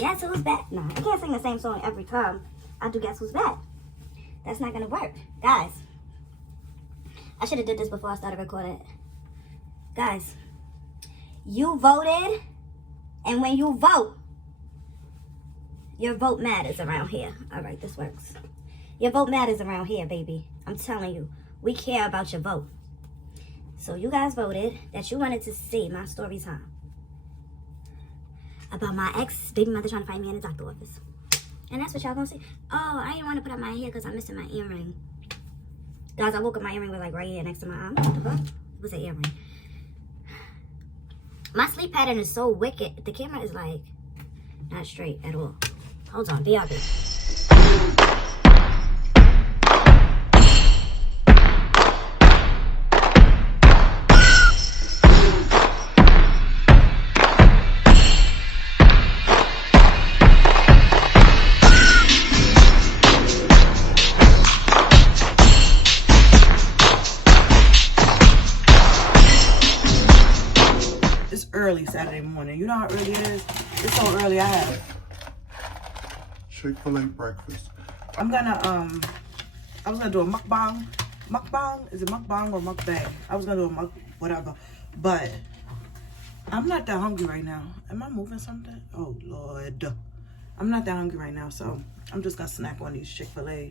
Guess who's back? No, I can't sing the same song every time I do Guess Who's Back. That's not gonna work. Guys, I should have did this before I started recording. Guys, you voted, and when you vote, your vote matters around here. All right, this works. Your vote matters around here, baby. I'm telling you, we care about your vote. So you guys voted that you wanted to see my story time about my ex-baby mother trying to find me in the doctor office. And that's what y'all gonna see. Oh, I didn't want to put up my hair because I'm missing my earring. Guys, I woke up, my earring was like right here next to my arm. What the fuck? It was an earring. My sleep pattern is so wicked. The camera is like not straight at all. Hold on, BRB. Early Saturday morning. You know how early it is? It's so early. I have Chick-fil-A breakfast. I was gonna do a mukbang. Mukbang? Is it mukbang or mukbang? I was gonna do a whatever. But I'm not that hungry right now. Am I moving something? Oh Lord. I'm not that hungry right now, so I'm just gonna snack on these Chick-fil-A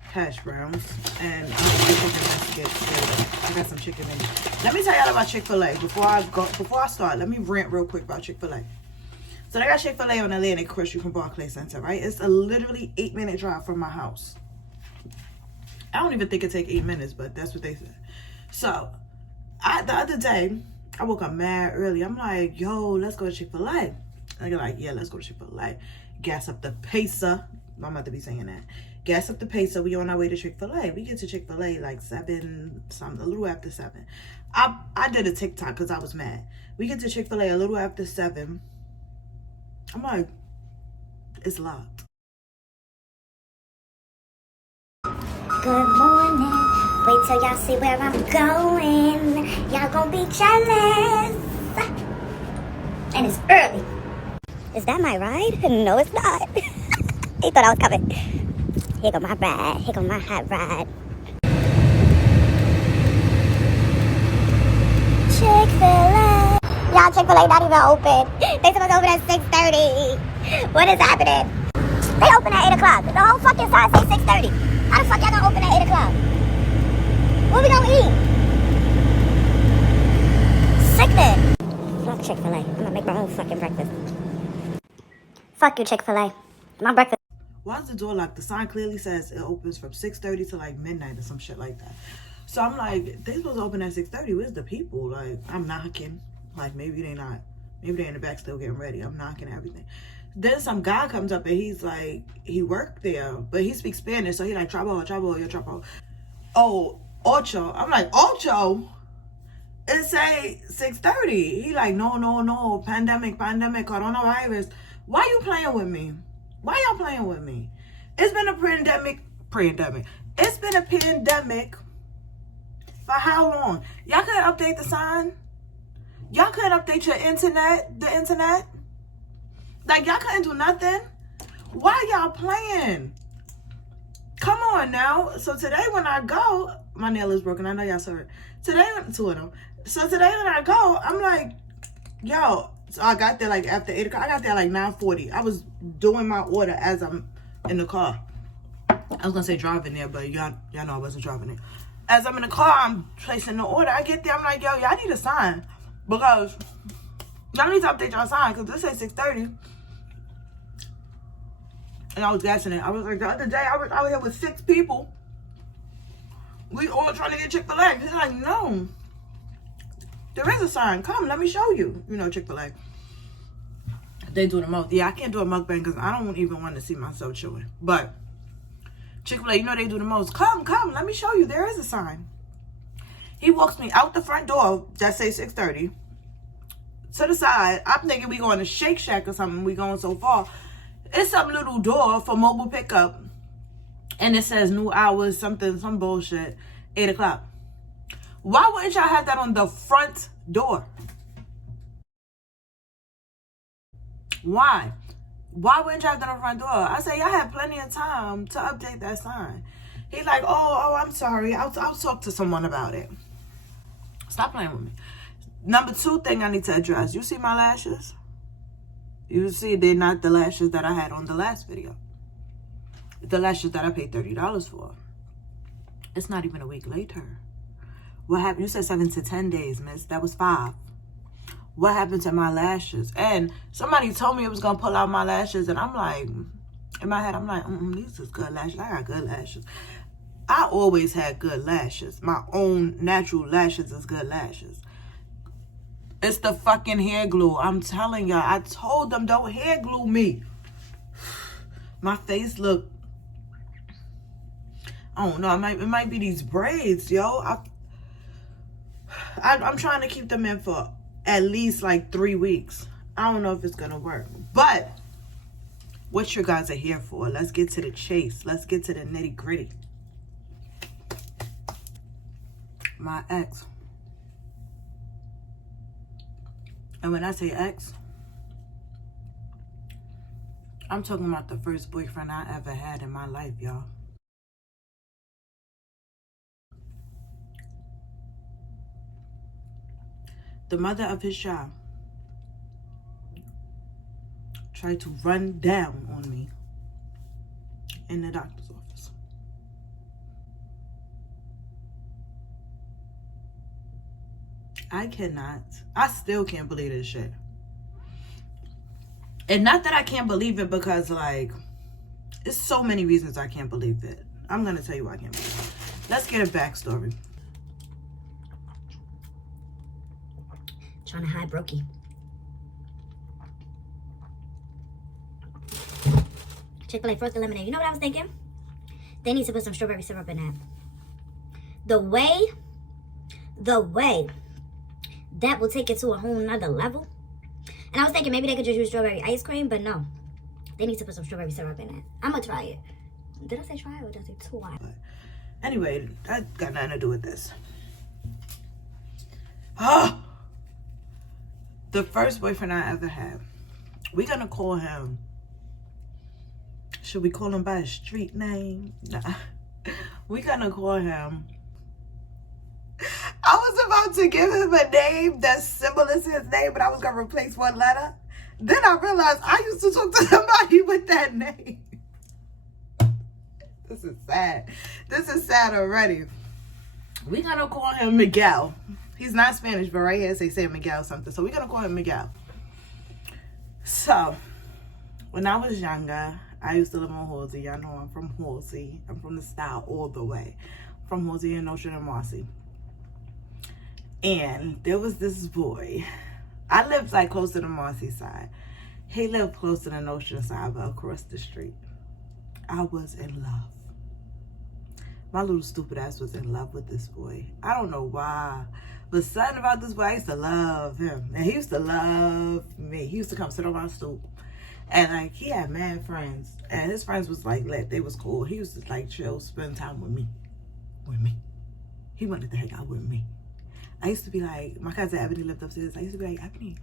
hash browns, and I'm gonna get straight. I got some chicken in it. Let me tell y'all about Chick-fil-A before I start. Let me rant real quick about Chick-fil-A. So they got Chick-fil-A on Atlantic Crest from Barclays Center, right? It's a literally 8-minute drive from my house. I don't even think it take 8 minutes, but that's what they said. So the other day I woke up mad early. I'm like, yo, let's go to Chick-fil-A. And they're like, yeah, let's go to Chick-fil-A. Gas up the pacer. I'm about to be saying that. Gas up the pace, so we on our way to Chick-fil-A. We get to Chick-fil-A like 7 something, a little after 7. I did a TikTok because I was mad. We get to Chick-fil-A a little after 7. I'm like, it's locked. Good morning. Wait till y'all see where I'm going. Y'all gonna be jealous. And it's early. Is that my ride? No, it's not. He thought I was coming. Here go my ride. Here go my hot ride. Chick-fil-A. Y'all, Chick-fil-A not even open. They supposed to open at 6:30. What is happening? They open at 8 o'clock. The whole fucking sign says 6:30. How the fuck y'all gonna open at 8 o'clock? What we gonna eat? Sickening. Fuck Chick-fil-A. I'm gonna make my own fucking breakfast. Fuck you, Chick-fil-A. My breakfast. Why is the door locked? The sign clearly says it opens from 6:30 to like midnight or some shit like that. So I'm like, they supposed to open at 6:30. Where's the people? Like, I'm knocking. Like, maybe they not. Maybe they're in the back still getting ready. I'm knocking everything. Then some guy comes up and he's like, he worked there, but he speaks Spanish. So he like, trabajo, yo trabajo. Oh, ocho. I'm like, ocho? It say 6:30. He like, no. Pandemic, coronavirus. Why you playing with me? Why y'all playing with me? It's been a pandemic. It's been a pandemic for how long? Y'all couldn't update the sign? Y'all couldn't update your internet? The internet? Like, y'all couldn't do nothing? Why y'all playing? Come on now. So today when I go, my nail is broken. I know y'all saw it. Today, two of them. So today when I go, I'm like, yo. So I got there like after 8 o'clock. I got there like 9:40. I was doing my order as I'm in the car. I was gonna say driving there, but y'all know I wasn't driving there. As I'm in the car, I'm placing the order. I get there, I'm like, yo, y'all need a sign. Because y'all need to update y'all sign, because this says 6:30. And I was gassing it. I was like, the other day, I was out here with 6 people. We all trying to get Chick-fil-A. He's like, no. There is a sign. Come, let me show you. You know, Chick-fil-A. They do the most. Yeah, I can't do a mukbang because I don't even want to see myself chewing. But Chick-fil-A, you know they do the most. Come, let me show you. There is a sign. He walks me out the front door that says 6:30 to the side. I'm thinking we going to Shake Shack or something. We going so far. It's some little door for mobile pickup. And it says new hours, some bullshit, 8 o'clock. Why wouldn't y'all have that on the front door? Why? Why wouldn't you have done the front door? I said, y'all had plenty of time to update that sign. He's like, oh, I'm sorry. I'll talk to someone about it. Stop playing with me. Number 2 thing I need to address. You see my lashes? You see they're not the lashes that I had on the last video. The lashes that I paid $30 for. It's not even a week later. What happened? You said 7 to 10 days, miss. That was 5. What happened to my lashes? And somebody told me it was going to pull out my lashes. And I'm like, in my head, I'm like, these is good lashes. I got good lashes. I always had good lashes. My own natural lashes is good lashes. It's the fucking hair glue. I'm telling y'all. I told them, don't hair glue me. My face look, I don't know. It might be these braids, yo. I'm trying to keep them in for at least like 3 weeks. I don't know if it's gonna work, but what you guys are here for? Let's get to the chase. Let's get to the nitty gritty. My ex, and when I say ex, I'm talking about the first boyfriend I ever had in my life, y'all. The mother of his child tried to run down on me in the doctor's office. I still can't believe this shit. And not that I can't believe it because, like, there's so many reasons I can't believe it. I'm going to tell you why I can't believe it. Let's get a backstory. Trying to hide Brokey. Chick-fil-A frosted lemonade. You know what I was thinking? They need to put some strawberry syrup in that. The way that will take it to a whole nother level. And I was thinking maybe they could just use strawberry ice cream, but no. They need to put some strawberry syrup in it. I'm gonna try it. Did I say try or did I say try? Anyway, that got nothing to do with this. Oh! The first boyfriend I ever had. We're gonna call him. Should we call him by his street name? Nah. We're gonna call him. I was about to give him a name that's similar to his name, but I was gonna replace one letter. Then I realized I used to talk to somebody with that name. This is sad. This is sad already. We're gonna call him Miguel. He's not Spanish, but right here they say Miguel something. So we're gonna call him Miguel. So, when I was younger, I used to live on Halsey. Y'all know I'm from Halsey. I'm from the style all the way. From Halsey and Ocean and Marcy. And there was this boy. I lived like close to the Marcy side. He lived close to the Ocean side, but across the street. I was in love. My little stupid ass was in love with this boy. I don't know why. But something about this boy, I used to love him. And he used to love me. He used to come sit on my stoop. And like, he had mad friends. And his friends was like, they was cool. He used to like chill, spend time with me. He wanted to hang out with me. I used to be like, my cousin Ebony lived upstairs. I used to be like, Ebony,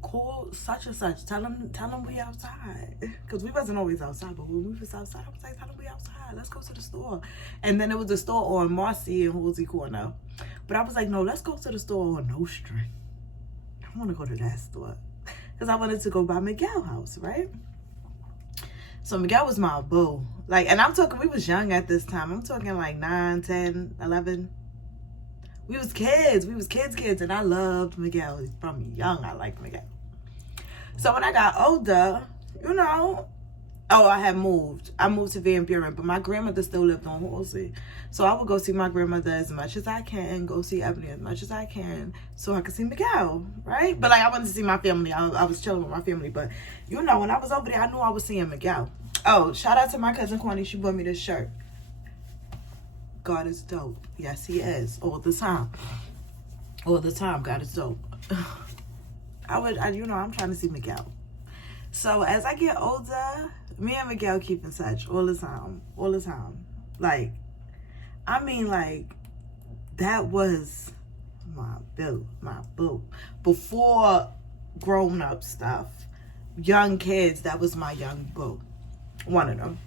call such and such. Tell him we outside. Because we wasn't always outside, but when we was outside, I was like, tell him we outside. Let's go to the store. And then there was a store on Marcy and Halsey Corner. But I was like, no, let's go to the store on No String. I want to go to that store. Because I wanted to go by Miguel house, right? So Miguel was my boo. Like, and I'm talking, we was young at this time. I'm talking like 9, 10, 11. We was kids. And I loved Miguel. From young, I liked Miguel. So when I got older, you know, I had moved. I moved to Van Buren, but my grandmother still lived on Halsey. So I would go see my grandmother as much as I can, go see Ebony as much as I can, so I could see Miguel, right? But like, I wanted to see my family. I was chilling with my family, but you know, when I was over there, I knew I was seeing Miguel. Oh, shout out to my cousin Kwani. She bought me this shirt. God is dope. Yes, he is. All the time. God is dope. I'm trying to see Miguel. So as I get older, me and Miguel keep in touch all the time. Like, I mean, like, that was my boo. Before grown up stuff, young kids, that was my young boo. One of them.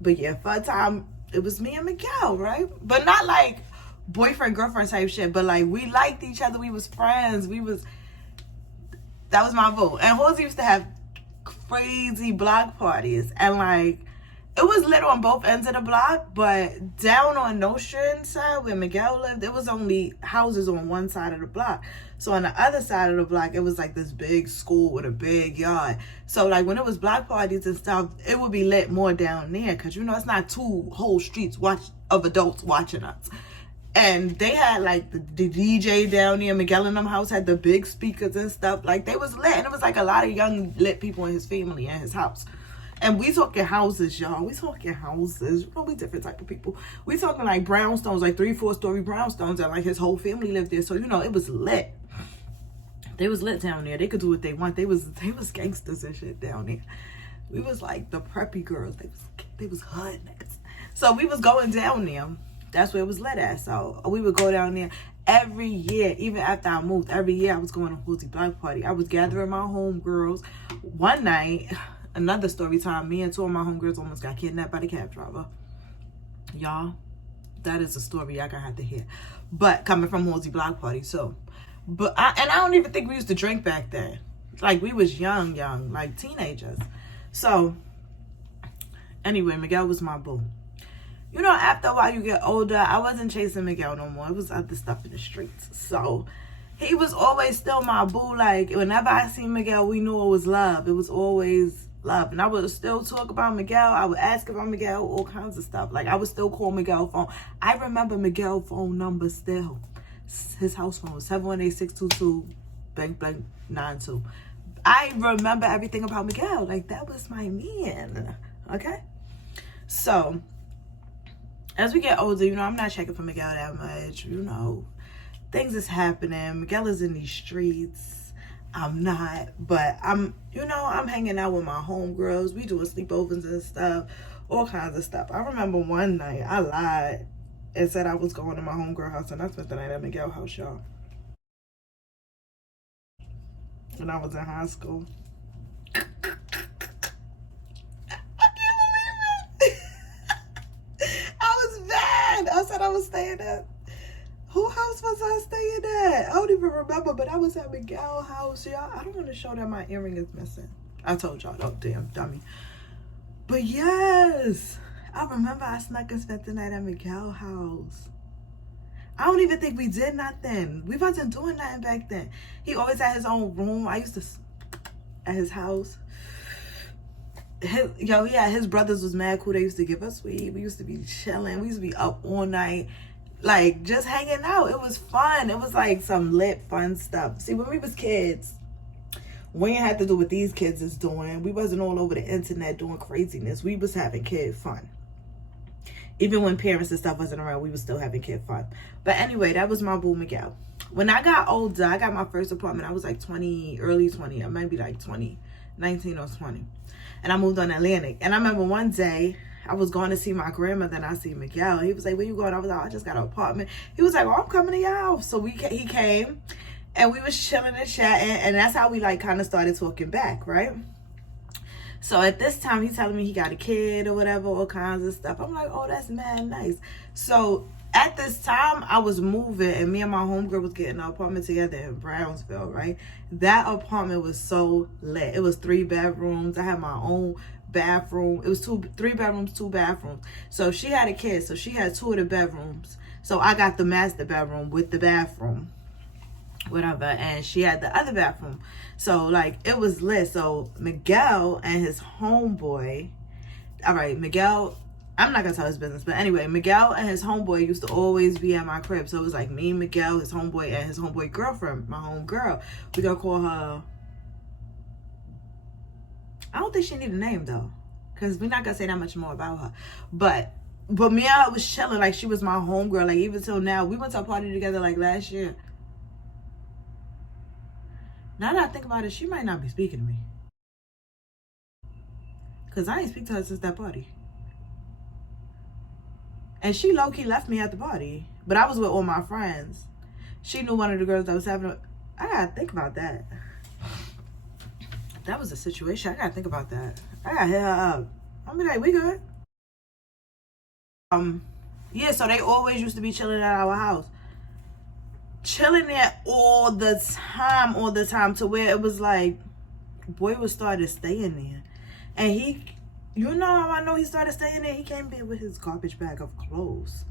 But yeah, for a time, it was me and Miguel, right? But not like boyfriend, girlfriend type shit. But like, we liked each other. We was friends. That was my boo. And Halsey used to have crazy block parties. And like, it was lit on both ends of the block, but down on Nostrand side where Miguel lived, there was only houses on one side of the block. So on the other side of the block, it was like this big school with a big yard. So like when it was block parties and stuff, it would be lit more down there because, you know, it's not two whole streets of adults watching us. And they had like the DJ down there. Miguel and them house had the big speakers and stuff. Like they was lit. And it was like a lot of young lit people in his family in his house. And we talking houses, y'all. We talking houses. You know, we different type of people. We talking like brownstones, like 3-4 story brownstones. And like his whole family lived there. So, you know, it was lit. They was lit down there. They could do what they want. They was gangsters and shit down there. We was like the preppy girls. They was hood niggas. So we was going down there. That's where it was lit at. So we would go down there every year. Even after I moved, every year I was going to Halsey block party. I was gathering my homegirls. One night, another story time, me and two of my homegirls almost got kidnapped by the cab driver. Y'all, that is a story y'all gonna have to hear. But coming from Halsey block party, so. But I don't even think we used to drink back then. Like we was young, like teenagers. So anyway, Miguel was my boo. You know, after a while you get older, I wasn't chasing Miguel no more. It was other stuff in the streets. So he was always still my boo. Like whenever I seen Miguel, we knew it was love. It was always love. And I would still talk about Miguel. I would ask about Miguel, all kinds of stuff. Like I would still call Miguel phone. I remember Miguel phone number still. His house phone was 718-622-92. I remember everything about Miguel. Like, that was my man. Okay? So, as we get older, you know, I'm not checking for Miguel that much. You know, things is happening. Miguel is in these streets. I'm not. But I'm hanging out with my homegirls. We doing sleepovers and stuff. All kinds of stuff. I remember one night, I lied and said I was going to my homegirl house, and I spent the night at Miguel house, y'all. When I was in high school. I can't believe it. I was mad. I said I was staying at. Who house was I staying at? I don't even remember, but I was at Miguel house, y'all. I don't want to show that my earring is missing. I told y'all, oh damn, dummy. But yes. I remember I snuck and spent the night at Miguel house. I don't even think we did nothing. We wasn't doing nothing back then. He always had his own room. I used to, at his house. His brothers was mad cool. They used to give us weed. We used to be chilling. We used to be up all night. Like, just hanging out. It was fun. It was like some lit, fun stuff. See, when we was kids, we didn't have to do what these kids is doing. We wasn't all over the internet doing craziness. We was having kid fun. Even when parents and stuff wasn't around, we was still having kid fun. But anyway, that was my boo Miguel. When I got older, I got my first apartment. I was like 20, early 20. I might be like 20, 19 or 20. And I moved on Atlantic. And I remember one day, I was going to see my grandmother and I see Miguel. He was like, where you going? I was like, I just got an apartment. He was like, oh, I'm coming to your house. So he came and we was chilling and chatting. And that's how we like kind of started talking back, right? So at this time, he's telling me he got a kid or whatever, all kinds of stuff. I'm like, oh, that's mad nice. So at this time, I was moving, and me and my homegirl was getting an apartment together in Brownsville, right? That apartment was so lit. It was 3 bedrooms. I had my own bathroom. It was 3 bedrooms, 2 bathrooms. So she had a kid, so she had 2 of the bedrooms. So I got the master bedroom with the bathroom, whatever, and she had the other bathroom. So like it was lit. So Miguel and his homeboy, all right, Miguel, I'm not gonna tell his business, but anyway, Miguel and his homeboy used to always be at my crib. So it was like me, Miguel, his homeboy, and his homeboy girlfriend, my home girl. We gonna call her, I don't think she need a name though, because we're not gonna say that much more about her. But me and her was chilling, like she was my homegirl. Like even till now, we went to a party together like last year. Now that I think about it, she might not be speaking to me. Because I ain't speak to her since that party. And she low-key left me at the party. But I was with all my friends. She knew one of the girls that was having I gotta think about that. That was a situation. I gotta think about that. I gotta hit her up. I'll be like, we good. Yeah, so they always used to be chilling at our house. Chilling there all the time to where it was like, boy was started staying there. And he, you know how I know he started staying there? He came there with his garbage bag of clothes.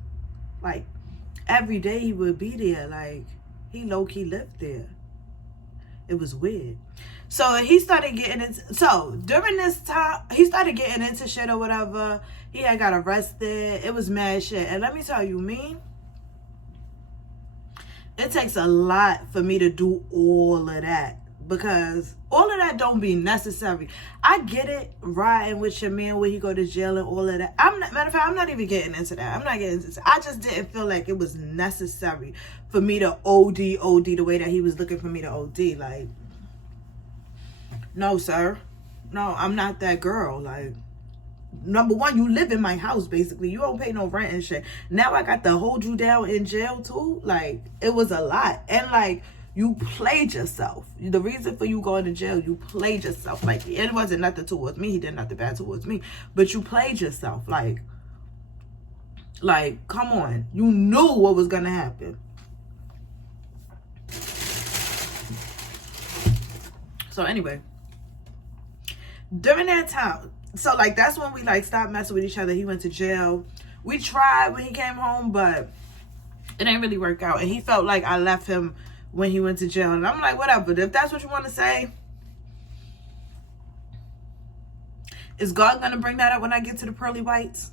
Like, every day he would be there. Like, he low-key lived there. It was weird. So he started getting into, so during this time, he started getting into shit or whatever. He had got arrested. It was mad shit. And let me tell you, it takes a lot for me to do all of that. Because all of that don't be necessary. I get it, riding with your man when he go to jail and all of that. Matter of fact, I'm not even getting into that. I'm not getting into that. I just didn't feel like it was necessary for me to OD the way that he was looking for me to OD. Like, no, sir. No, I'm not that girl. Like, number one, you live in my house, basically. You don't pay no rent and shit. Now I got to hold you down in jail, too. Like, it was a lot. And, like, you played yourself. The reason for you going to jail, you played yourself. Like, it wasn't nothing towards me. He did nothing bad towards me. But you played yourself. Like, come on. You knew what was going to happen. So, anyway. During that time, so, like, that's when we, like, stopped messing with each other. He went to jail. We tried when he came home, but it didn't really work out. And he felt like I left him when he went to jail. And I'm like, whatever. If that's what you want to say, is God going to bring that up when I get to the pearly whites?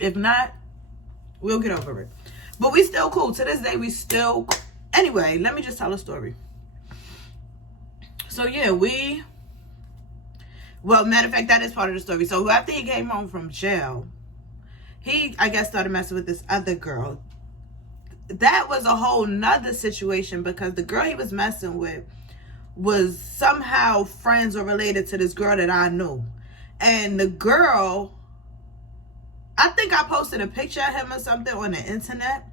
If not, we'll get over it. But we still cool. To this day, we still... Anyway, let me just tell a story. So, yeah, well, matter of fact, that is part of the story. So after he came home from jail, he, I guess, started messing with this other girl. That was a whole nother situation because the girl he was messing with was somehow friends or related to this girl that I knew. And the girl, I think I posted a picture of him or something on the internet.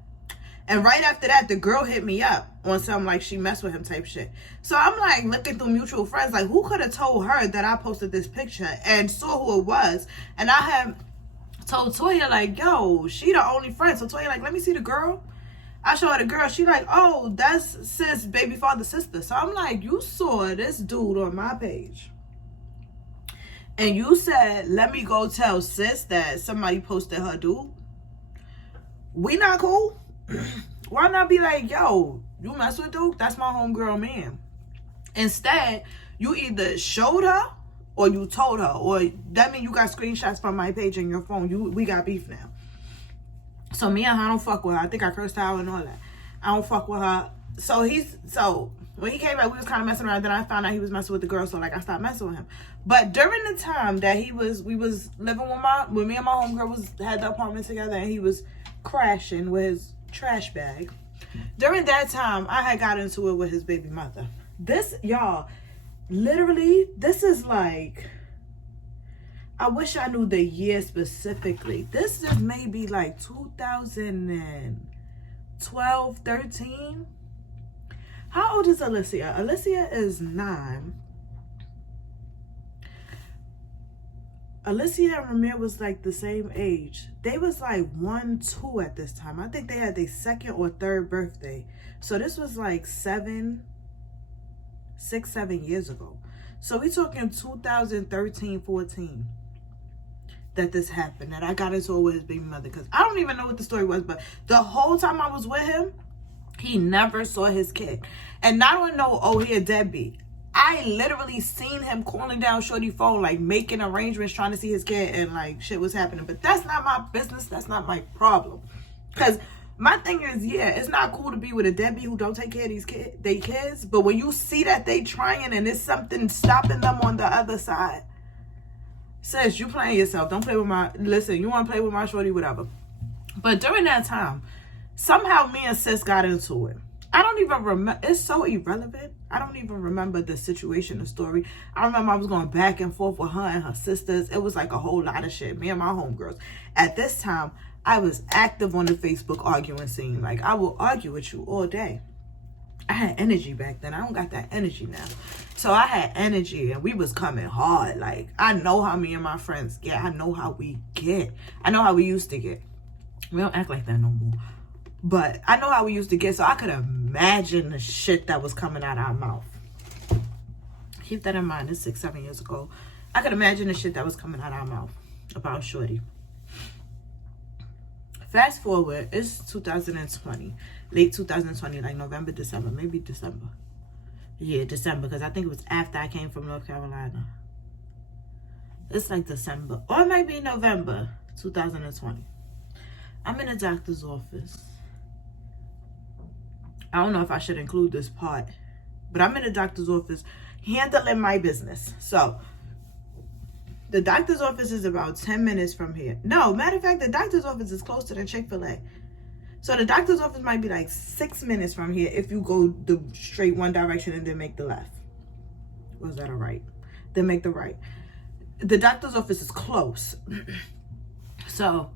And right after that, the girl hit me up on some, like, she messed with him type shit. So I'm, like, looking through mutual friends. Like, who could have told her that I posted this picture and saw who it was? And I had told Toya, like, yo, she the only friend. So Toya, like, let me see the girl. I show her the girl. She like, oh, that's sis, baby father's sister. So I'm like, you saw this dude on my page. And you said, let me go tell sis that somebody posted her dude. We not cool? Why not be like, yo, you mess with Duke? That's my homegirl man. Instead, you either showed her or you told her. Or that means you got screenshots from my page in your phone. We got beef now. So me and her, I don't fuck with her. I think I cursed her out and all that. I don't fuck with her. So when he came back, we was kind of messing around. Then I found out he was messing with the girl. So, like, I stopped messing with him. But during the time that we was living with me and my homegirl had the apartment together, and he was crashing with his trash bag. During that time, I had got into it with his baby mother. This, y'all, literally, this is like, I wish I knew the year specifically. This is maybe like 2012, 13. How old is Alicia? Alicia is 9. Alicia and Ramir was like the same age. They was like 1, 2 at this time. I think they had their 2nd or 3rd birthday. So this was like 6, 7 years ago. So we talking 2013, 14 that this happened. That I got into it with his baby mother. Because I don't even know what the story was. But the whole time I was with him, he never saw his kid. And not only know, oh, he a deadbeat. I literally seen him calling down Shorty phone, like making arrangements, trying to see his kid, and like shit was happening. But that's not my business. That's not my problem. Because my thing is, yeah, it's not cool to be with a deadbeat who don't take care of they kids. But when you see that they trying and there's something stopping them on the other side, sis, you playing yourself. Don't play with listen, you want to play with my Shorty, whatever. But during that time, somehow me and sis got into it. I don't even remember. It's so irrelevant. I don't even remember the situation, the story. I remember I was going back and forth with her and her sisters. It was like a whole lot of shit. Me and my homegirls. At this time, I was active on the Facebook arguing scene. Like, I will argue with you all day. I had energy back then. I don't got that energy now. So I had energy and we was coming hard. Like, I know how me and my friends get. I know how we get. I know how we used to get. We don't act like that no more. But I know how we used to get. So I could imagine the shit that was coming out of our mouth. Keep that in mind. It's 6, 7 years ago. I could imagine the shit that was coming out of our mouth about Shorty. Fast forward, it's 2020. Late 2020, like November, December. Maybe December. Yeah, December, because I think it was after I came from North Carolina. It's like December. Or it might be November 2020. I'm in a doctor's office. I don't know if I should include this part. But I'm in a doctor's office handling my business. So, the doctor's office is about 10 minutes from here. No, matter of fact, the doctor's office is closer than Chick-fil-A. So the doctor's office might be like 6 minutes from here if you go the straight one direction and then make the left. Was that all right? Then make the right. The doctor's office is close. So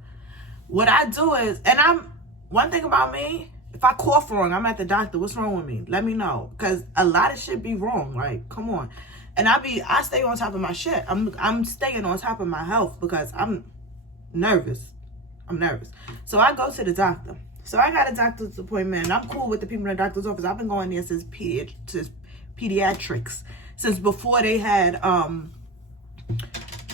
what I do is, and one thing about me, if I cough wrong, I'm at the doctor. What's wrong with me? Let me know. Because a lot of shit be wrong. Like, come on. And I stay on top of my shit. I'm staying on top of my health because I'm nervous. So I go to the doctor. So I got a doctor's appointment, and I'm cool with the people in the doctor's office. I've been going there since pediatrics, since before they had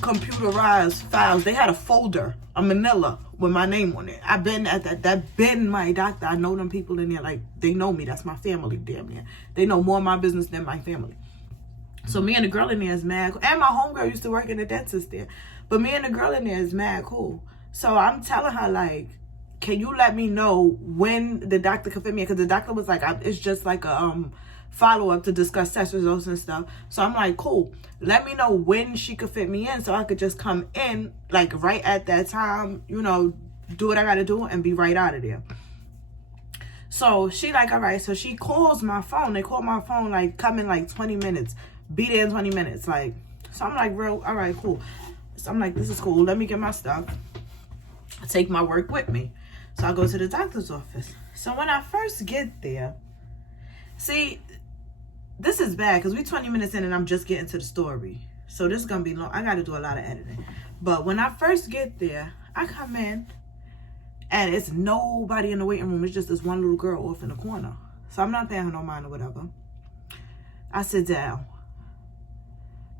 computerized files. They had a folder, a manila with my name on it. I've been at that. That's been my doctor. I know them people in there. Like, they know me. That's my family, damn near. They know more of my business than my family. So me and the girl in there is mad. And my homegirl used to work in the dentist there. But me and the girl in there is mad cool. So I'm telling her, like, can you let me know when the doctor could fit me in? Because the doctor was like, it's just like a follow-up to discuss test results and stuff. So I'm like, cool. Let me know when she could fit me in so I could just come in, like, right at that time, you know, do what I got to do and be right out of there. So she like, all right. So she calls my phone. They call my phone, like, come in like 20 minutes. Be there in 20 minutes. Like, so I'm like, real, all right, cool. So I'm like, this is cool. Let me get my stuff. I take my work with me. So I go to the doctor's office. So when I first get there, see, this is bad because we're 20 minutes in and I'm just getting to the story. So this is going to be long. I got to do a lot of editing. But when I first get there, I come in and it's nobody in the waiting room. It's just this one little girl off in the corner. So I'm not paying her no mind or whatever. I sit down.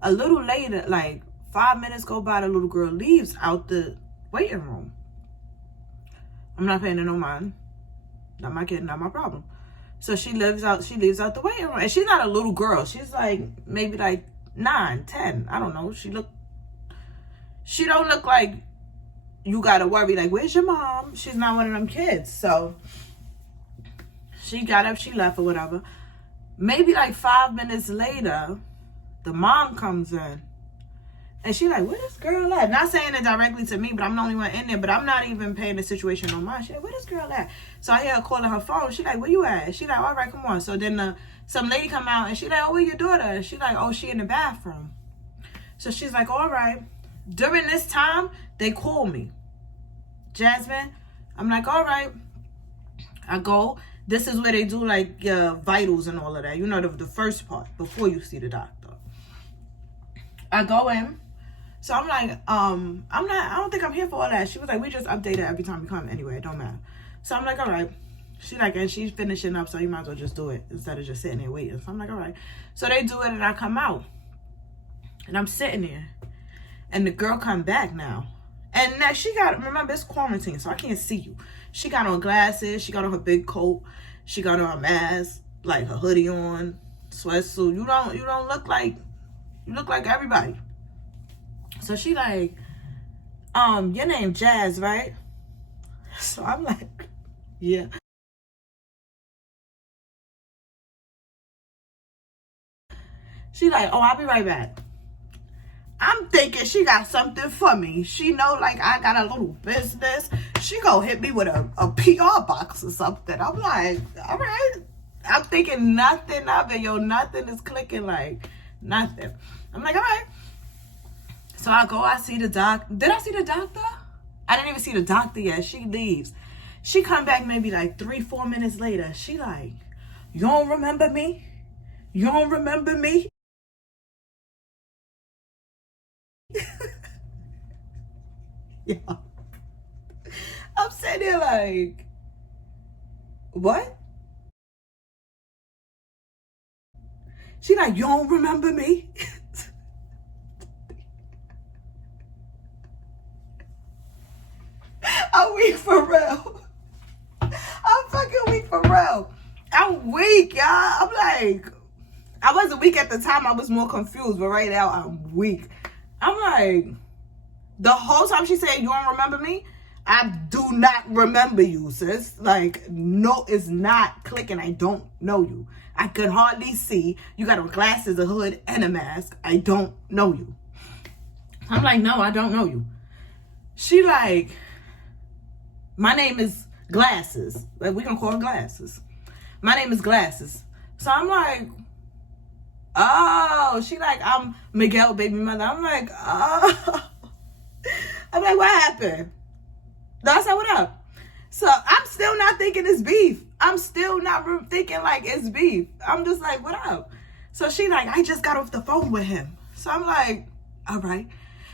A little later, like 5 minutes go by, the little girl leaves out the waiting room. I'm not paying her no mind. Not my kid, not my problem. So she leaves out the waiting room. And she's not a little girl. She's like maybe like 9, 10. I don't know. She don't look like you gotta worry, like, where's your mom? She's not one of them kids. So she got up, she left or whatever. Maybe like 5 minutes later, the mom comes in. And she like, where this girl at? Not saying it directly to me, but I'm the only one in there. But I'm not even paying the situation no mind. She like, where this girl at? So I hear her calling her phone. She like, where you at? She like, all right, come on. So then some lady come out and she like, oh, where your daughter? And she like, oh, she in the bathroom. So she's like, all right. During this time, they call me. Jasmine. I'm like, all right. I go. This is where they do like vitals and all of that. You know, the first part before you see the doctor. I go in. So I'm like, I don't think I'm here for all that. She was like, we just update it every time you come anyway. It don't matter. So I'm like, all right. She like, and she's finishing up, so you might as well just do it instead of just sitting there waiting. So I'm like, all right. So they do it and I come out. And I'm sitting there. And the girl come back now. And now she got, remember, it's quarantine, so I can't see you. She got on glasses. She got on her big coat. She got on a mask, like her hoodie on, sweatsuit. You don't look like, you look like everybody. So she like, your name Jazz, right? So I'm like, yeah. She like, oh, I'll be right back. I'm thinking she got something for me. She know like I got a little business. She gonna hit me with a PR box or something. I'm like, all right. I'm thinking nothing of it. Yo, nothing is clicking, like nothing. I'm like, all right. So I go, I see the doc. Did I see the doctor? I didn't even see the doctor yet. She leaves. She come back maybe like 3-4 minutes later. She like, You don't remember me? You don't remember me? Yeah. I'm sitting there like, what? She like, you don't remember me? I'm weak for real. I'm fucking weak for real. I'm weak, y'all. I'm like, I wasn't weak at the time. I was more confused, but right now I'm weak. I'm like, the whole time she said, you don't remember me? I do not remember you, sis. Like, no, it's not clicking. I don't know you. I could hardly see. You got on glasses, a hood, and a mask. I don't know you. I'm like, no, I don't know you. She like, my name is Glasses. Like, we can call her Glasses. My name is Glasses. So I'm like, oh. She like, I'm Miguel, baby mother. I'm like, oh. I'm like, what happened? I said, what up? So I'm still not thinking it's beef. I'm still not thinking like it's beef. I'm just like, what up? So she like, I just got off the phone with him. So I'm like, all right.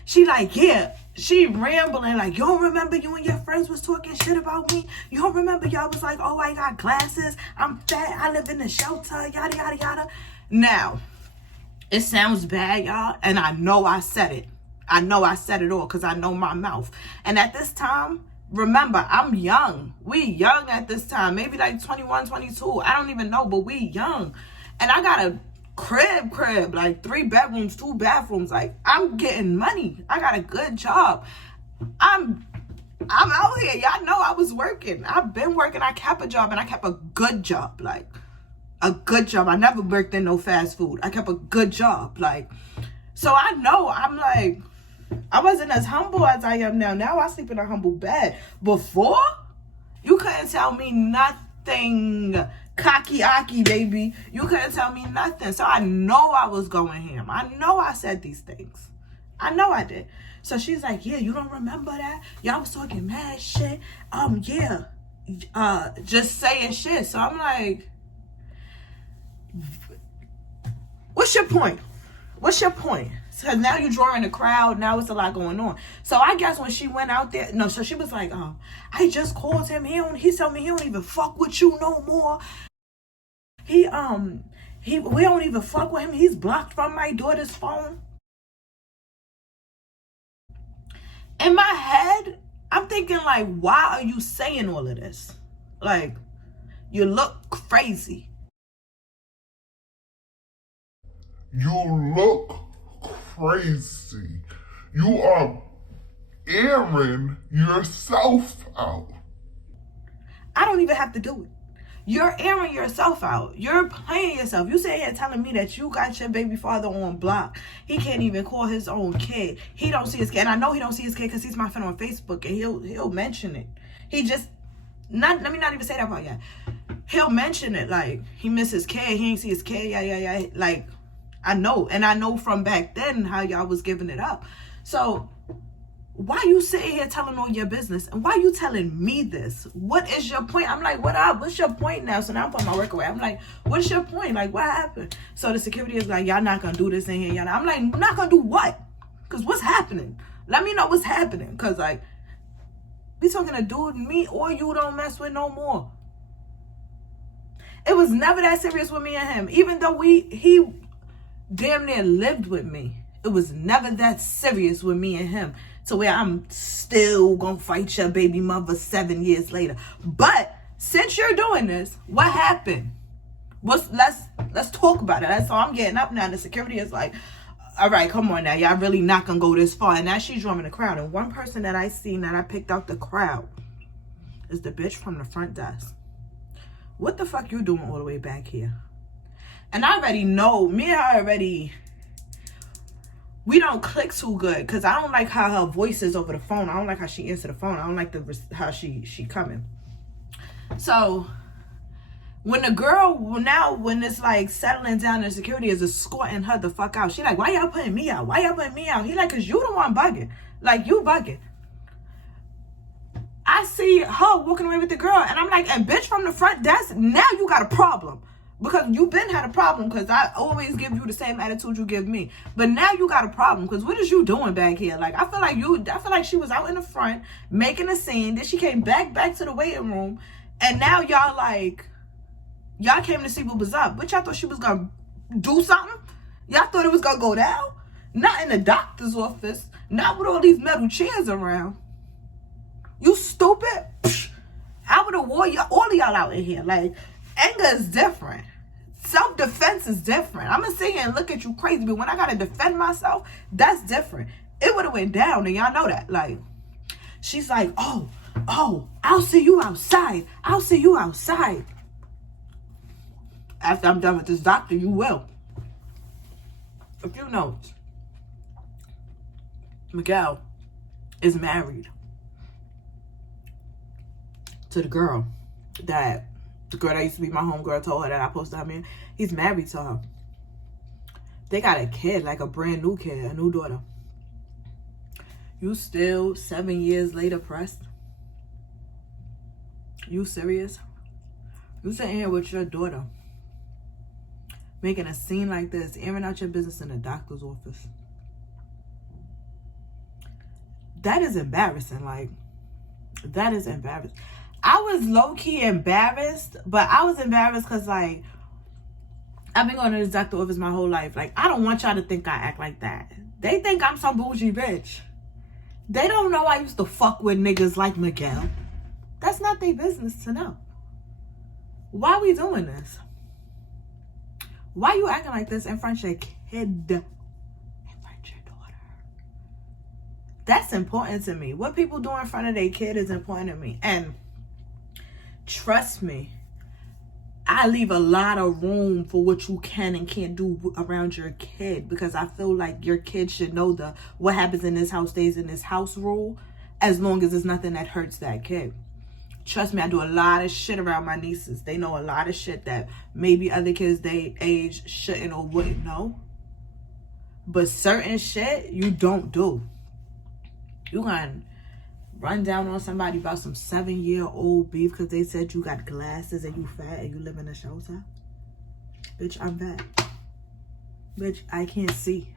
She like, yeah. She rambling like, you don't remember you and your friends was talking shit about me? You don't remember y'all was like, oh, I got glasses. I'm fat. I live in the shelter. Yada, yada, yada. Now, it sounds bad, y'all. And I know I said it. I know I said it all because I know my mouth. And at this time, remember, I'm young. We young at this time. Maybe like 21, 22. I don't even know, but we young. And I got a crib, like 3 bedrooms, 2 bathrooms. Like, I'm getting money. I got a good job. I'm out here. Y'all know I was working. I've been working. I kept a job, and I kept a good job. Like, a good job. I never worked in no fast food. I kept a good job. Like, so I know. I'm like, I wasn't as humble as I am now. Now I sleep in a humble bed. Before, you couldn't tell me nothing. Cocky-aki, baby. You couldn't tell me nothing. So I know I was going ham. I know I said these things. I know I did. So she's like, yeah, you don't remember that? Y'all was talking mad shit. Yeah. Just saying shit. So I'm like, what's your point? What's your point? Because now you're drawing a crowd. Now it's a lot going on. So I guess when she went out there, no, so she was like, I just called him. He told me he don't even fuck with you no more. We don't even fuck with him. He's blocked from my daughter's phone. In my head, I'm thinking like, why are you saying all of this? Like, you look crazy. You look crazy. You are airing yourself out. I don't even have to do it. You're airing yourself out. You're playing yourself. You sit here telling me that you got your baby father on block. He can't even call his own kid. He don't see his kid. And I know he don't see his kid because he's my friend on Facebook, and he'll mention it. Let me not even say that part yet. He'll mention it like he missed his kid. He ain't see his kid. Yeah. Like, I know. And I know from back then how y'all was giving it up. So why you sitting here telling all your business? And why you telling me this? What is your point? I'm like, what up? What's your point now? So now I'm putting my work away. I'm like, what's your point? Like, what happened? So the security is like, y'all not going to do this in here. I'm like, not going to do what? Because what's happening? Let me know what's happening. Because, like, we talking to dude, me or you don't mess with no more. It was never that serious with me and him. Even though he damn near lived with me. It was never that serious with me and him. To where I'm still gonna fight your baby mother 7 years later. But since you're doing this, what happened? Let's talk about it. So I'm getting up now. The security is like, all right, come on now. Y'all really not gonna go this far. And now she's drumming the crowd. And one person that I seen that I picked out the crowd is the bitch from the front desk. What the fuck you doing all the way back here? And I already know, me and her we don't click too good because I don't like how her voice is over the phone. I don't like how she answers the phone. I don't like how she coming. So when the girl, when it's like settling down, the security is escorting her the fuck out. She like, why y'all putting me out? Why y'all putting me out? He like, cause you the one bugging. Like, you bugging. I see her walking away with the girl, and I'm like, and bitch from the front desk, now you got a problem. Because you've been had a problem, because I always give you the same attitude you give me. But now you got a problem, because what is you doing back here? Like, I feel like she was out in the front making a scene. Then she came back to the waiting room. And now y'all came to see what was up. But y'all thought she was going to do something? Y'all thought it was going to go down? Not in the doctor's office. Not with all these metal chairs around. You stupid? Psh, I would have wore all of y'all out in here. Like, anger is different. Self-defense is different. I'm going to sit here and look at you crazy, but when I got to defend myself, that's different. It would have went down, and y'all know that. Like, she's like, oh, I'll see you outside. I'll see you outside. After I'm done with this doctor, you will. A few notes. Miguel is married to the girl that used to be my homegirl told her that I posted her man. He's married to her. They got a kid, like a brand new kid, a new daughter. You still 7 years later pressed? You serious? You sitting here with your daughter making a scene like this, airing out your business in a doctor's office. That is embarrassing. Like, that is embarrassing. I was low-key embarrassed, but I was embarrassed because, like, I've been going to this doctor office my whole life. Like, I don't want y'all to think I act like that. They think I'm some bougie bitch. They don't know I used to fuck with niggas like Miguel. That's not their business to know. Why are we doing this? Why you acting like this in front of your kid? In front of your daughter. That's important to me. What people do in front of their kid is important to me. And trust me, I leave a lot of room for what you can and can't do around your kid, because I feel like your kid should know what happens in this house stays in this house rule, as long as it's nothing that hurts that kid. Trust me, I do a lot of shit around my nieces. They know a lot of shit that maybe other kids they age shouldn't or wouldn't know. But certain shit you don't do. You can run down on somebody about some 7-year-old beef because they said you got glasses and you fat and you live in a shelter. Bitch, I'm fat. Bitch, I can't see.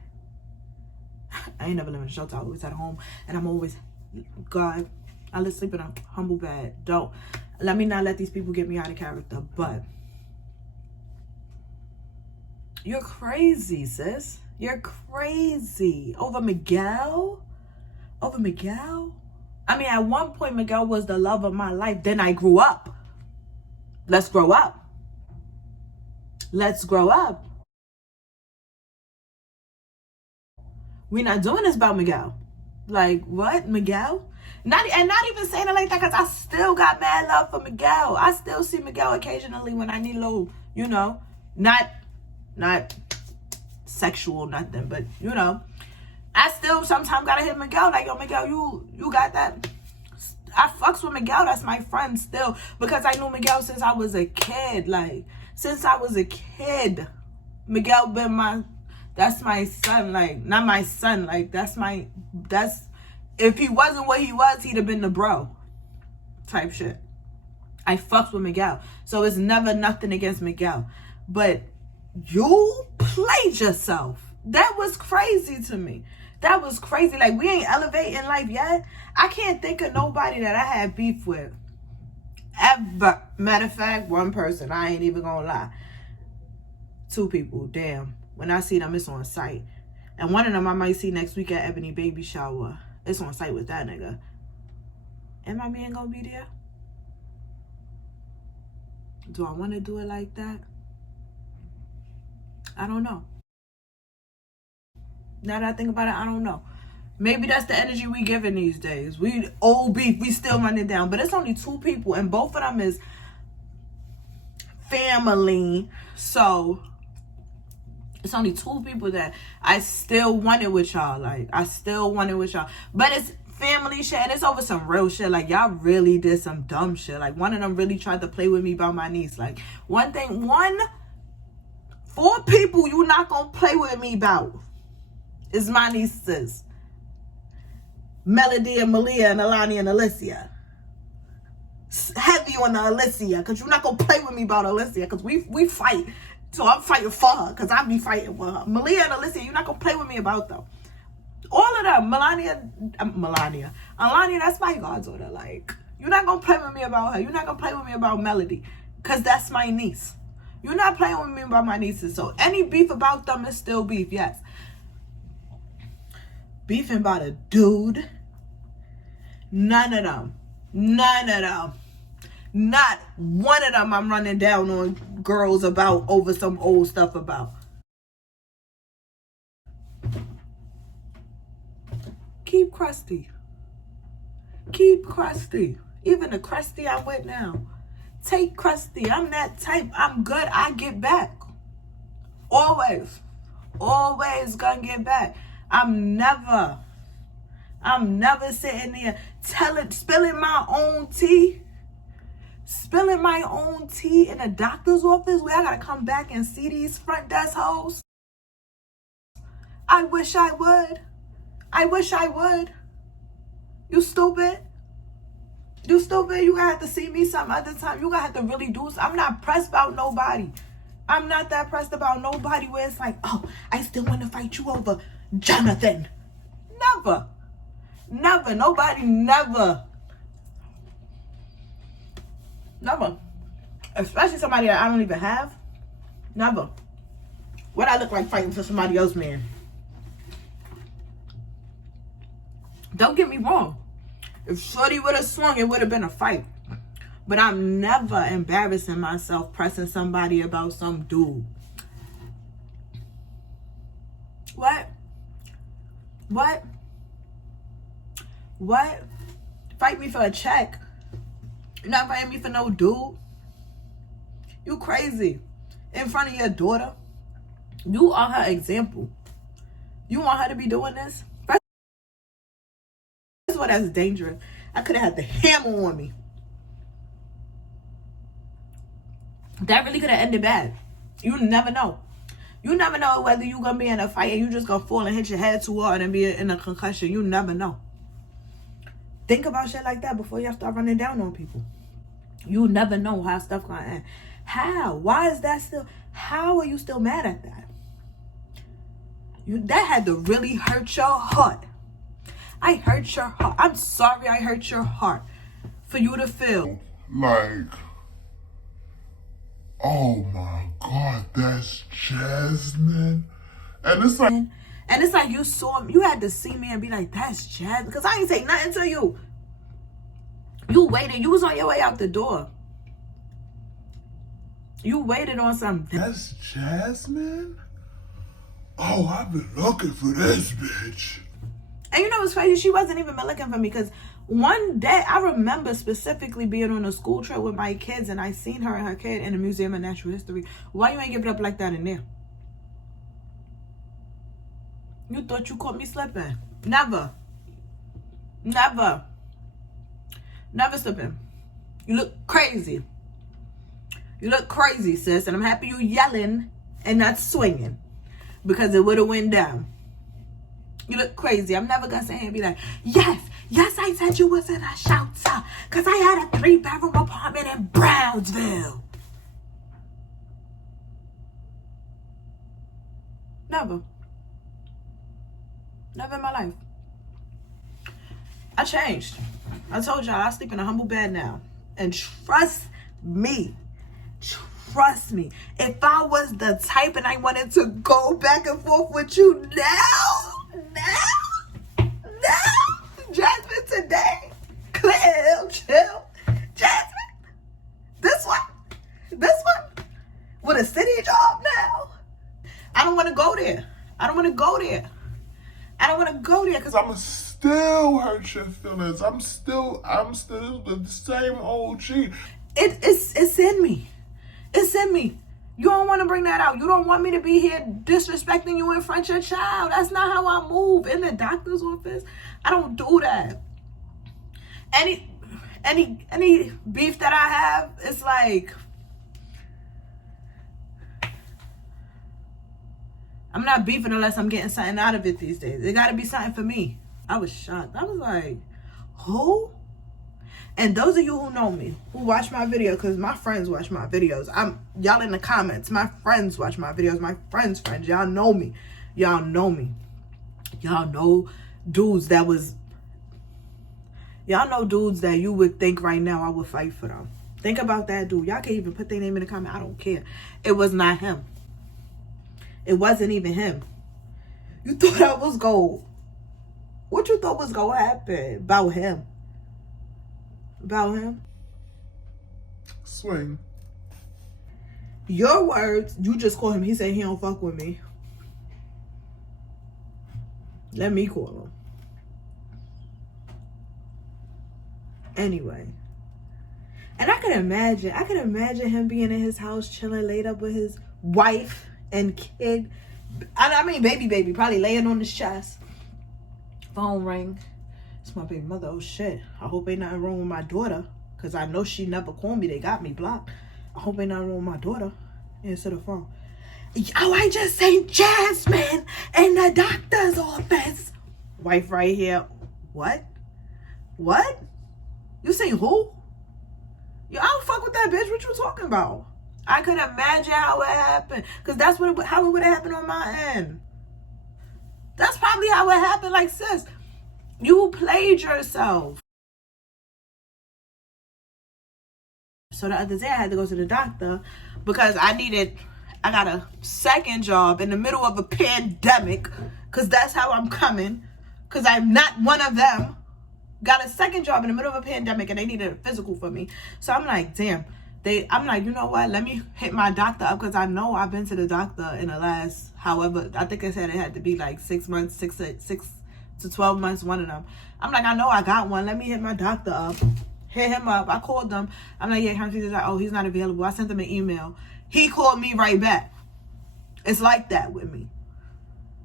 I ain't never lived in a shelter. I always at home, and I'm always, God, I let sleep in a humble bed. Don't let me not let these people get me out of character. But you're crazy, sis. You're crazy. Over Miguel? Over Miguel? I mean, at one point, Miguel was the love of my life. Then I grew up. Let's grow up. Let's grow up. We're not doing this about Miguel. Like, what? Miguel? Not even saying it like that, because I still got mad love for Miguel. I still see Miguel occasionally when I need a little, you know, not sexual, nothing, but, you know, I still sometimes gotta hit Miguel, like, yo, Miguel, you got that? I fucks with Miguel. That's my friend still, because I knew Miguel since I was a kid. Like, since I was a kid, Miguel been that's my son. Like, not my son. Like, that's if he wasn't what he was, he'd have been the bro type shit. I fucks with Miguel. So it's never nothing against Miguel. But you played yourself. That was crazy to me. That was crazy. Like, we ain't elevating life yet. I can't think of nobody that I had beef with. Ever. Matter of fact, one person. I ain't even gonna lie. 2 people. Damn. When I see them, it's on site. And one of them I might see next week at Ebony Baby Shower. It's on site with that nigga. Am I man gonna be there? Do I want to do it like that? I don't know. Now that I think about it, I don't know. Maybe that's the energy we giving these days. We old beef, we still running down. But it's only 2 people, and both of them is family. So it's only 2 people that I still wanted with y'all. Like, I still wanted with y'all. But it's family shit, and it's over some real shit. Like, y'all really did some dumb shit. Like, one of them really tried to play with me about my niece. Like, 4 people you not gonna play with me about is my nieces. Melody and Malia and Alani and Alicia. heavy on the Alicia, because you're not going to play with me about Alicia, because we fight. So I'm fighting for her, because I be fighting for her. Malia and Alicia, you're not going to play with me about them. All of them. Alania, that's my goddaughter. Like, you're not going to play with me about her. You're not going to play with me about Melody, because that's my niece. You're not playing with me about my nieces. So any beef about them is still beef, yes. Beefing about a dude, none of them. Not one of them I'm running down on girls about over some old stuff about. Keep crusty. Even the crusty I'm with now. Take crusty. I'm that type. I'm good. I get back. Always gonna get back. I'm never sitting there spilling my own tea in a doctor's office where I gotta come back and see these front desk hoes. I wish I would. You stupid. You gotta have to see me some other time. You gotta have to really do something. I'm not pressed about nobody. I'm not that pressed about nobody where it's like, oh, I still want to fight you over Jonathan. Never. Nobody never. Especially somebody that I don't even have. Never. What I look like fighting for somebody else, man. Don't get me wrong. If Shorty would have swung, it would have been a fight. But I'm never embarrassing myself pressing somebody about some dude. What? Fight me for a check. You're not fighting me for no dude. You crazy. In front of your daughter. You are her example. You want her to be doing this? First of all, that's dangerous. I could have had the hammer on me. That really could have ended bad. You never know. You never know whether you're going to be in a fight and you just going to fall and hit your head too hard and be in a concussion. You never know. Think about shit like that before y'all start running down on people. You never know how stuff going to end. How? Why is that still? How are you still mad at that? That had to really hurt your heart. I hurt your heart. I'm sorry I hurt your heart. For you to feel like, oh my God, that's Jasmine. And it's like you saw me. You had to see me and be like, that's Jasmine. Because I ain't say nothing to you. You waited. You was on your way out the door. You waited on something. That's Jasmine? Oh, I've been looking for this bitch. And you know what's crazy? She wasn't even looking for me because one day I remember specifically being on a school trip with my kids and I seen her and her kid in the Museum of Natural History. Why you ain't give it up like that in there? You thought you caught me slipping. Never slipping. You look crazy. You look crazy, sis. And I'm happy you yelling and not swinging because it would have went down. You look crazy. I'm never going to sit here and be like, yes, I said you was in a shelter because I had a 3-bedroom apartment in Brownsville. Never in my life. I changed. I told y'all I sleep in a humble bed now. And trust me, if I was the type and I wanted to go back and forth with you now, Jasmine today, chill, Jasmine, this one, with a city job now, I don't want to go there. I don't want to go there because I'm still hurt your feelings. I'm still the same OG. It's in me. It's in me. You don't want to bring that out. You don't want me to be here disrespecting you in front of your child. That's not how I move in the doctor's office. I don't do that. Any beef that I have, it's like I'm not beefing unless I'm getting something out of it these days. It got to be something for me. I was shocked. I was like, who? And those of you who know me, who watch my video, because my friends watch my videos. Y'all in the comments. My friends watch my videos. My friends' friends. Y'all know me. Y'all know me. Y'all know dudes that was... Y'all know dudes that you would think right now I would fight for them. Think about that dude. Y'all can't even put their name in the comment. I don't care. It was not him. It wasn't even him. You thought I was gold. What you thought was going to happen about him? About him? Swing. Your words, you just call him. He said he don't fuck with me. Let me call him. Anyway. And I could imagine him being in his house, chilling, laid up with his wife and kid. I mean, baby, probably laying on his chest. Phone ring. It's my baby mother. Oh, shit. I hope ain't nothing wrong with my daughter. Because I know she never called me. They got me blocked. I hope ain't nothing wrong with my daughter. Answer the phone. Oh, I just seen Jasmine in the doctor's office. Wife right here. What? What? You seen who? Yo, I don't fuck with that bitch. What you talking about? I could imagine how it happened. Because that's how it would have happened on my end. That's probably how it happened. Like, sis, you played yourself. So the other day I had to go to the doctor because I got a second job in the middle of a pandemic, because that's how I'm coming, because I'm not one of them. Got a second job in the middle of a pandemic and they needed a physical for me. So I'm like, damn. I'm like, you know what? Let me hit my doctor up, because I know I've been to the doctor in the last, however, I think I said it had to be like 6 months, 6 to 12 months, one of them. I'm like, I know I got one. Let me hit my doctor up. Hit him up. I called them. I'm like, yeah, he's like, oh, he's not available. I sent him an email. He called me right back. It's like that with me.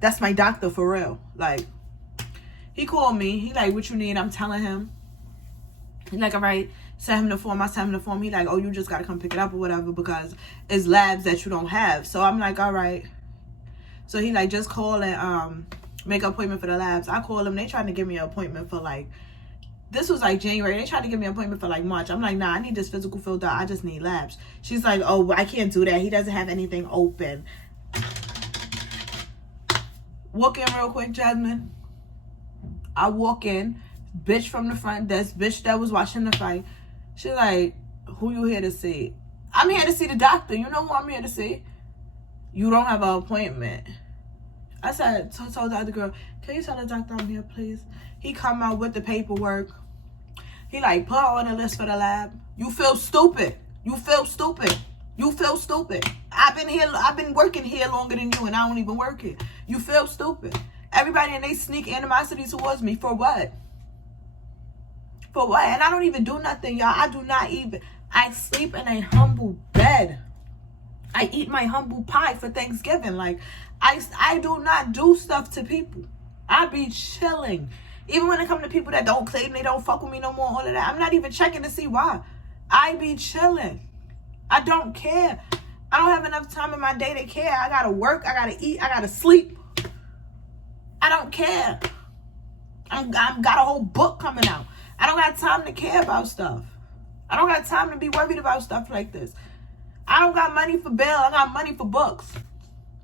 That's my doctor for real. Like, he called me. He like, what you need? I'm telling him. He's like, all right, send him the form. I send him the form. He like, oh, you just got to come pick it up or whatever, because it's labs that you don't have. So I'm like, all right. So he like, just call and make an appointment for the labs. I call him. They trying to give me an appointment for like, this was like January. They tried to give me an appointment for like March. I'm like, nah, I need this physical filled out. I just need labs. She's like, oh, I can't do that. He doesn't have anything open. Walk in real quick, Jasmine. I walk in. Bitch from the front desk. Bitch that was watching the fight. She's like, who you here to see? I'm here to see the doctor. You know who I'm here to see? You don't have an appointment. I said, told the other girl, can you tell the doctor I'm here, please? He come out with the paperwork. He like, put her on the list for the lab. You feel stupid. You feel stupid. You feel stupid. I've been working here longer than you, and I don't even work here. You feel stupid. Everybody and they sneak animosity towards me. For what? For what? And I don't even do nothing, y'all. I sleep in a humble bed. I eat my humble pie for Thanksgiving. Like, I do not do stuff to people. I be chilling. Even when it comes to people that don't claim they don't fuck with me no more, all of that, I'm not even checking to see why. I be chilling. I don't care. I don't have enough time in my day to care. I gotta work. I gotta eat. I gotta sleep. I don't care. I've got a whole book coming out. I don't got time to care about stuff. I don't got time to be worried about stuff like this. I don't got money for bail. I got money for books.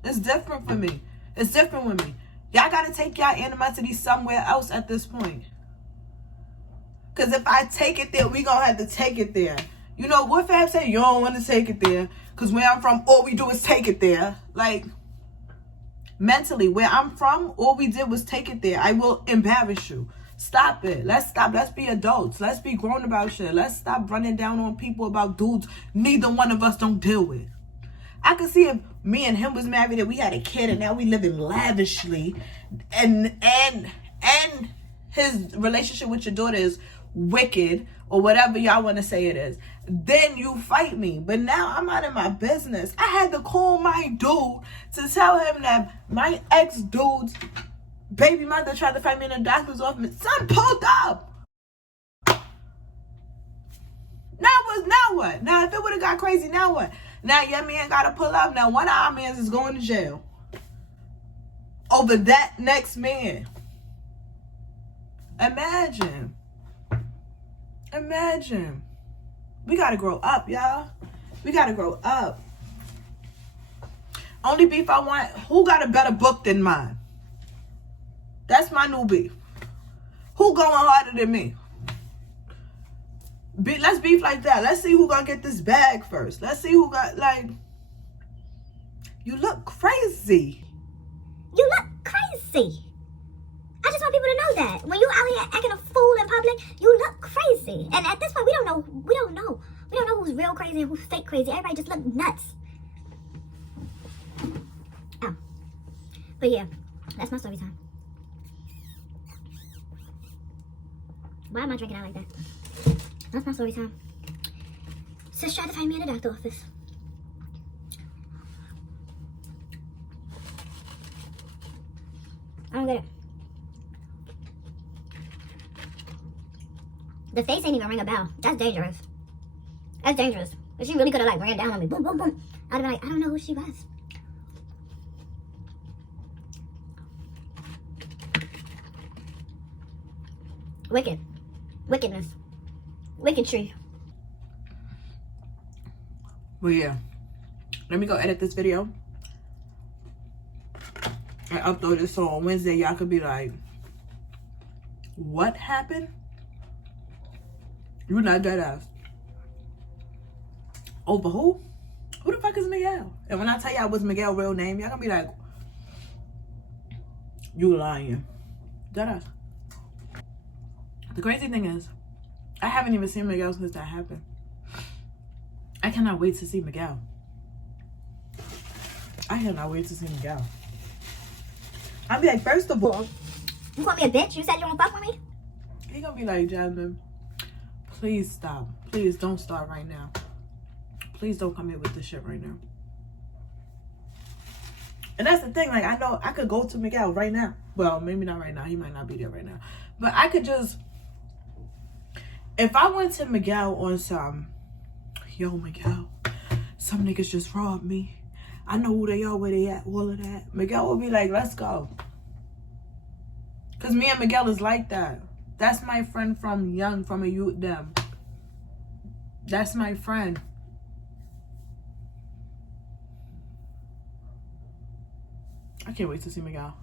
It's different for me. It's different with me. Y'all got to take y'all animosity somewhere else at this point. Because if I take it there, we going to have to take it there. You know, what Fab said? You don't want to take it there. Because where I'm from, all we do is take it there. Like, mentally, where I'm from, all we did was take it there. I will embarrass you. Stop it. Let's stop. Let's be adults. Let's be grown about shit. Let's stop running down on people about dudes neither one of us don't deal with. I could see if me and him was married and we had a kid and now we living lavishly and his relationship with your daughter is wicked or whatever y'all want to say it is, then you fight me. But now I'm out of my business. I had to call my dude to tell him that my ex-dude's baby mother tried to fight me in the doctor's office. Son pulled up. Now what? Now if it would have got crazy, now what? Now your man got to pull up. Now one of our mans is going to jail over that next man. Imagine. Imagine. We gotta grow up, y'all. We gotta grow up. Only beef I want, who got a better book than mine? That's my new beef. Who going harder than me? Let's beef like that. Let's see who gonna get this bag first. Let's see who got, like, you look crazy. You look crazy. I just want people to know that. When you out here acting a fool in public, you look crazy. And at this point, we don't know who's real crazy and who's fake crazy. Everybody just look nuts. Oh. But yeah, that's my story time. Why am I drinking out like that? That's my story time. Sis tried to find me in the doctor's office. I don't get it. The face ain't even ring a bell. That's dangerous. That's dangerous. But she really could have like ran down on me. Boom, boom, boom. I'd have been like, I don't know who she was. Wicked. Wickedness. Wicketry. Well, yeah. Let me go edit this video and upload it so on Wednesday y'all could be like, what happened? You're not dead ass. Over who? Who the fuck is Miguel? And when I tell y'all what's Miguel's real name, y'all gonna be like, you lying. Dead ass. The crazy thing is, I haven't even seen Miguel since that happened. I cannot wait to see Miguel. I cannot wait to see Miguel. I'll be like, first of all, you call me a bitch? You said you don't fuck with me? He gonna be like, Jasmine, please stop. Please don't start right now. Please don't come here with this shit right now. And that's the thing, like, I know I could go to Miguel right now. Well, maybe not right now. He might not be there right now. But I could just, if I went to Miguel on some, yo, Miguel, some niggas just robbed me. I know who they are, where they at, all of that. Miguel would be like, let's go. Because me and Miguel is like that. That's my friend from young, from a youth them. That's my friend. I can't wait to see Miguel.